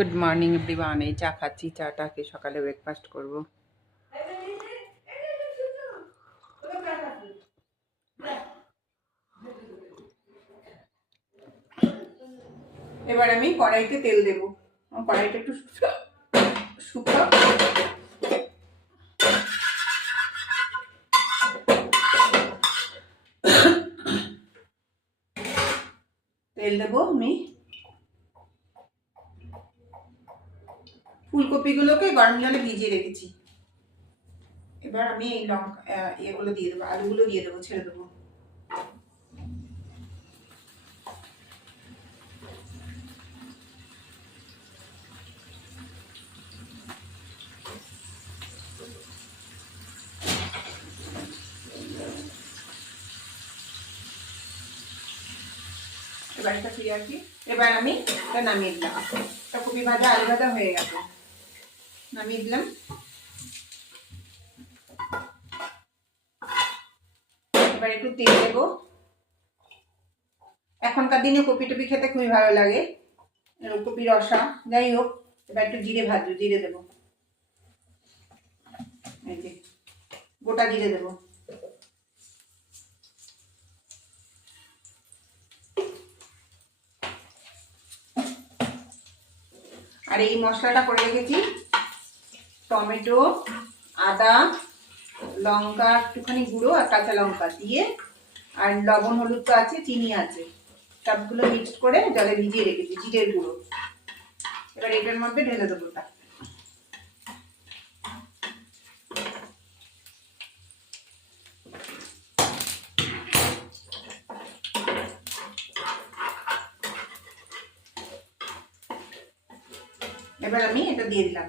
Good morning everyone. এই চা খাচ্ছি, চাটাকে সকালে ব্রেকফাস্ট করব। এবার আমি কড়াইতে তেল দেব। কড়াইটা একটু শুকনো তেল দেবো। আমি ফুলকপিগুলোকে গরম জলে ভিজিয়ে রেখেছি। এবার আমি এই লঙ্কা এগুলো দিয়ে দেবো, আলুগুলো দিয়ে দেবো, ছেড়ে দেবো। এবার এটা ফিরে আসি। এবার আমি এটা নামিয়ে দিলাম। এটা কপি ভাজা আলু ভাজা হয়ে গেছে, নামিয়ে দিলাম। এবার একটু তেল দেবো। এখনকার দিনে কপি টপি খেতে খুবই ভালো লাগে, কপি রসা, যাই হোক। এবার একটু জিরে ভাজবো, জিরে দেবো, এই যে গোটা জিরে দেবো। আর এই মশলাটা করে রেখেছি, টমেটো, আদা, লঙ্কা একটুখানি গুঁড়ো আর কাঁচা লঙ্কা দিয়ে, আর লবণ হলুদ তো আছে, চিনি আছে, সবগুলো মিক্সড করে জলে ভিজিয়ে রেখেছি, জিরের গুঁড়ো। এবার এটার মধ্যে ঢেলে দেবো। এবার আমি এটা দিয়ে দিলাম।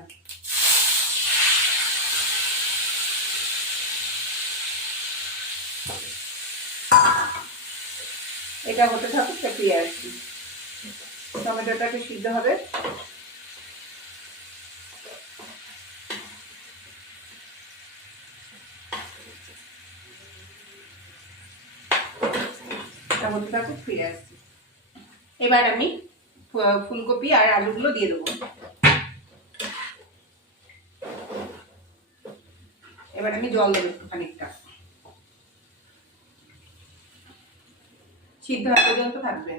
এটা হতে থাকুক, ফিরে আসছি। টমেটোটাকে সিদ্ধ হবে। এটা হতে থাকুক, ফিরে আসছি। এবার আমি ফুলকপি আর আলুগুলো দিয়ে দেবো। এবার আমি জল দেবো একটু, খানিকটা, সিদ্ধ হওয়া পর্যন্ত থাকবে।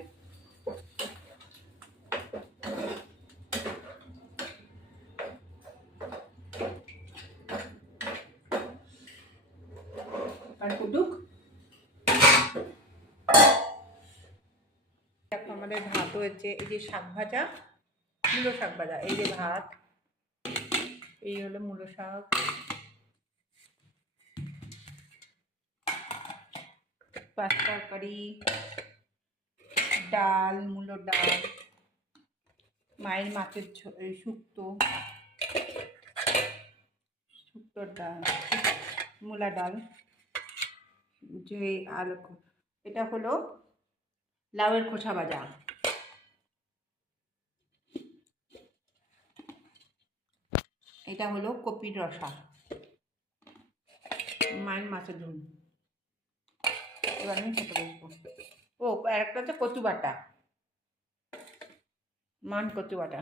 আর ফুটুক। দেখো আমাদের ভাত হয়েছে। এই যে শাক ভাজা, মূলো শাক ভাজা, এই যে ভাত, এই হলো মূলো শাক, পাঁচ তরকারি, ডাল, মূলোর ডাল, মায়ের মাছের শুক্তোর ডাল, মূলা ডাল, যে আলু, এটা হলো লাউয়ের খোসা ভাজা, এটা হলো কপির রসা, মায়ের মাছের ঝোল। এবার আমি খেতে বসবো। ও, আর একটা হচ্ছে কচু বাটা, মান কচু বাটা।